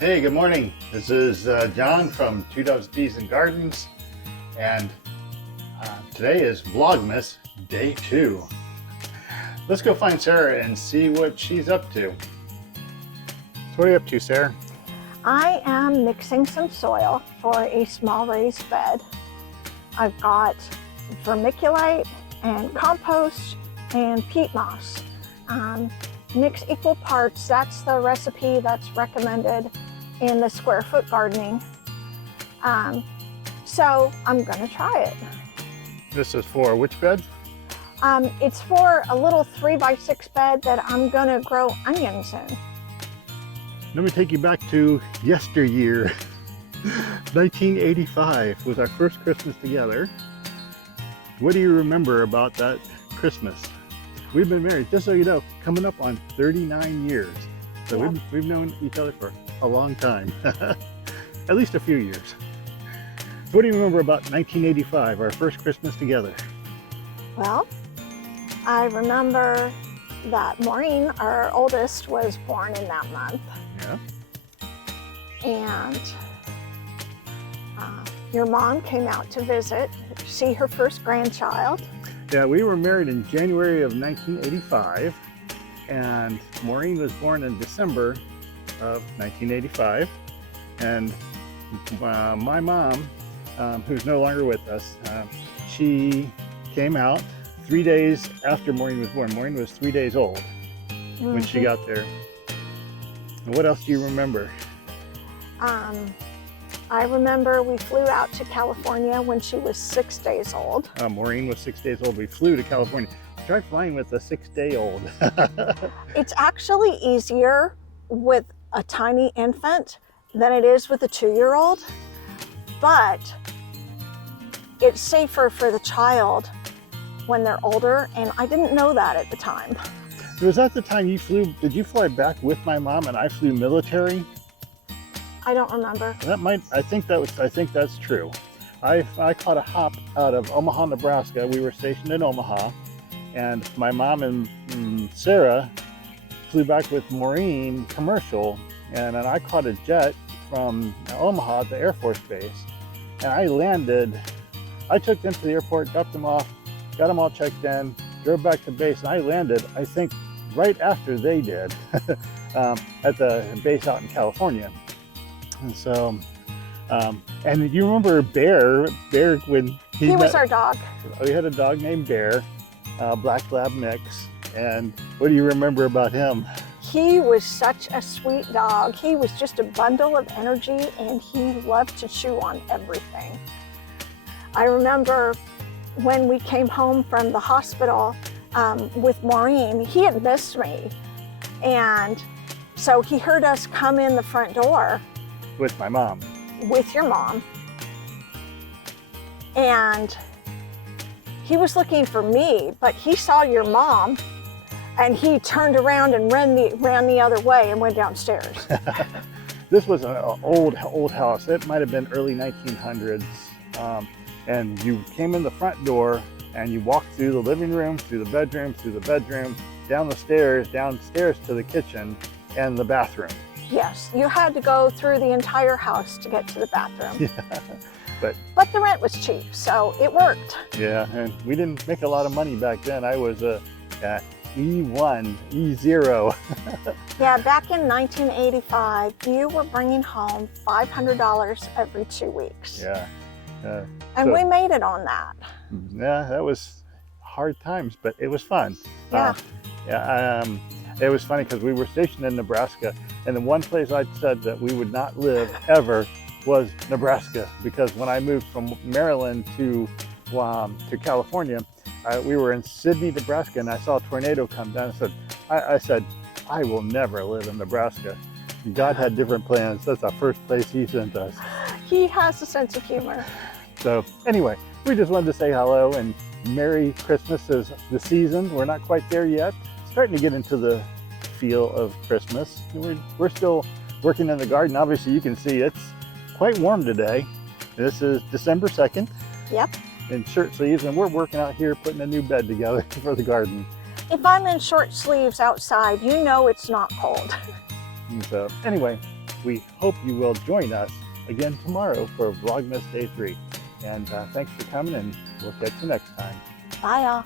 Hey, good morning. This is John from Two Doves Teas and Gardens, and today is Vlogmas Day 2. Let's go find Sarah and see what she's up to. So what are you up to, Sarah? I am mixing some soil for a small raised bed. I've got vermiculite and compost and peat moss. Mix equal parts. That's the recipe that's recommended in the square foot gardening. So I'm gonna try it. This is for which bed? It's for a little 3x6 bed that I'm gonna grow onions in. Let me take you back to yesteryear. 1985 was our first Christmas together. What do you remember about that Christmas? We've been married, just so you know, coming up on 39 years. So Yeah. we've known each other for a long time. At least a few years. So what do you remember about 1985, our first Christmas together? Well, I remember that Maureen, our oldest, was born in that month. Yeah. And your mom came out to visit, see her first grandchild. Yeah, we were married in January of 1985, and Maureen was born in December of 1985. And my mom, who's no longer with us, she came out 3 days after Maureen was born. Maureen was 3 days old when she got there. And what else do you remember? I remember we flew out to California when she was 6 days old. Maureen was 6 days old. We flew to California. Try flying with a 6-day-old. It's actually easier with a tiny infant than it is with a 2-year-old, but it's safer for the child when they're older, and I didn't know that at the time. Was that the time you flew? Did you fly back with my mom and I flew military? I don't remember. I think that's true. I caught a hop out of Omaha, Nebraska. We were stationed in Omaha, and my mom and Sarah flew back with Maureen commercial, and then I caught a jet from Omaha at the Air Force Base, and I landed. I took them to the airport, dropped them off, got them all checked in, drove back to base, and I landed, I think, right after they did at the base out in California. And so, and you remember Bear when he was our dog. We had a dog named Bear, Black Lab mix. And what do you remember about him? He was such a sweet dog. He was just a bundle of energy, and he loved to chew on everything. I remember when we came home from the hospital with Maureen, he had missed me. And so he heard us come in the front door. With my mom. With your mom. And he was looking for me, but he saw your mom, and he turned around and ran the other way and went downstairs. This was an old house. It might have been early 1900s. And you came in the front door and you walked through the living room, through the bedroom, down the stairs, downstairs to the kitchen and the bathroom. Yes, you had to go through the entire house to get to the bathroom. Yeah, but the rent was cheap, so it worked. Yeah, and we didn't make a lot of money back then. I was at E1, E0. Yeah, back in 1985, you were bringing home $500 every 2 weeks. Yeah. And we made it on that. Yeah, that was hard times, but it was fun. Yeah. It was funny because we were stationed in Nebraska, and the one place I said that we would not live ever was Nebraska, because when I moved from Maryland to California, we were in Sidney, Nebraska, and I saw a tornado come down. I said, I will never live in Nebraska. God had different plans. That's the first place he sent us. He has a sense of humor. So anyway, we just wanted to say hello and Merry Christmas is the season. We're not quite there yet. Starting to get into the feel of Christmas. We're still working in the garden. Obviously you can see it's quite warm today. This is December 2nd. Yep. In shirt sleeves, and we're working out here putting a new bed together for the garden. If I'm in short sleeves outside, you know it's not cold. And so anyway, we hope you will join us again tomorrow for Vlogmas Day 3. And thanks for coming, and we'll catch you next time. Bye, y'all.